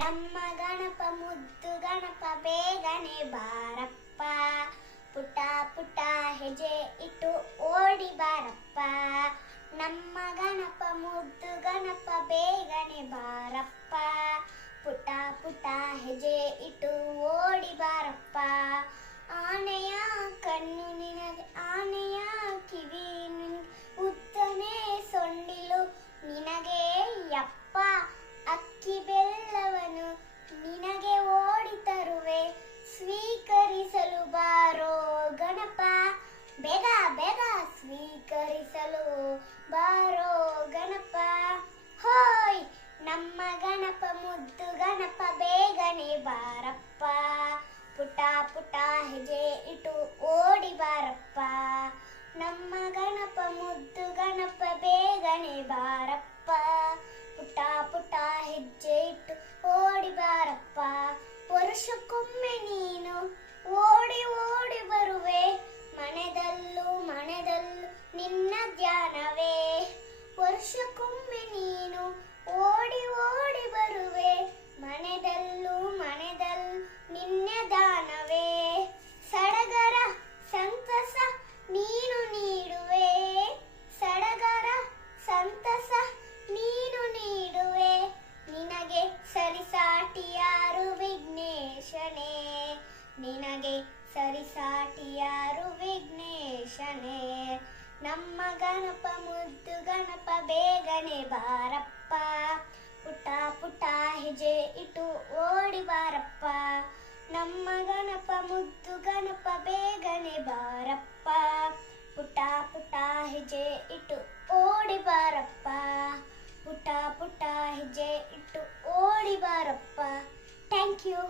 ನಮ್ಮ ಗಣಪ ಮುದ್ದು ಗಣಪ ಬೇಗನೆ ಬಾರಪ್ಪ, ಪುಟ ಪುಟ ಹೆಜ್ಜೆ ಇಟ್ಟು ಓಡಿ ಬಾರಪ್ಪ. ನಮ್ಮ ಗಣಪ ಮುದ್ದು ಗಣಪ ಬೇಗನೆ ಬಾರಪ್ಪ, ಪುಟ ಪುಟ ಹೆಜ್ಜೆ ಇಟ್ಟು ಓಡಿ ಬಾರಪ್ಪ. ಆನೆಯ ಕಣ್ಣು ನಿನಗೆ, ಆನೆಯ ಕಿವಿ ನಿನಗೆ, ಉದ್ದನೆ ಸೊಂಡಿಲು ನಿನಗೆ ಯಪ್ಪ. ಅಕ್ಕಿ ಬೆಲ್ಲವನು ನಿನಗೆ ಓಡಿ ತರುವೆ, ಸ್ವೀಕರಿಸಲು ಬಾರೋ ಗಣಪ. ಬೇಗ ಬೇಗ ಸ್ವೀಕರಿಸಲು ಬಾರೋ ಗಣಪ. ಹೋಯ್ ನಮ್ಮ ಗಣಪ ಮುದ್ದು ಗಣಪ ಬೇಗನೆ ಬಾರಪ್ಪ, ಪುಟ ಪುಟ ಹೆಜ್ಜೆ ಇಟ್ಟು ಓಡಿ ಬಾರಪ್ಪ. ನಮ್ಮ ಗಣಪ ಮುದ್ದು ಗಣಪ ಬೇಗನೆ ಬಾರಪ್ಪ, ಪುಟ ಪುಟ ಹೆಜ್ಜೆ ಇಟ್ಟು ಓಡಿ ಬಾರಪ್ಪ. ವರ್ಷಕ್ಕೊಮ್ಮೆ ನೀನು ಓಡಿ ಓಡಿ ಬರುವೆ, ಮನೆದಲ್ಲೂ ಮನೆದಲ್ಲೂ ನಿನ್ನ ಧ್ಯಾನವೇ. ವರ್ಷಕ್ಕೊಮ್ಮೆ ನೀನು ಓಡಿ ಓಡಿ ಬರುವೆ, ಮನೆದಲ್ಲೂ ಮನೆದಲ್ಲೂ ನಿನ್ನ ದಾನವೇ. ಸಡಗರ ಸಂತಸ ನೀನು ನೀಡುವೆ, ಸಡಗರ ಸಂತಸ ನೀನು ನೀಡುವೆ. ನಿನಗೆ ಸರಿಸಾಟಿಯಾರು ವಿಘ್ನೇಶನೇ, ನಿನಗೆ ಸರಿಸಾಟಿಯಾರು ವಿಘ್ನೇಶನೇ. ನಮ್ಮ ಗಣಪ ಮುದ್ದು ಗಣಪ ಬೇಗನೆ ಬಾರಪ್ಪ, ಪುಟ ಪುಟ ಹೆಜ್ಜೆ ಇಟ್ಟು ಓಡಿ ಬಾರಪ್ಪ. ನಮ್ಮ ಗಣಪ ಮುದ್ದು ಗಣಪ ಬೇಗನೆ ಬಾರಪ್ಪ, ಪುಟ ಪುಟ ಹೆಜ್ಜೆ ಇಟ್ಟು ಓಡಿ ಬಾರಪ್ಪ. ಪುಟ ಪುಟ ಹೆಜ್ಜೆ ಇಟ್ಟು ಓಡಿ ಬಾರಪ್ಪ. Thank you.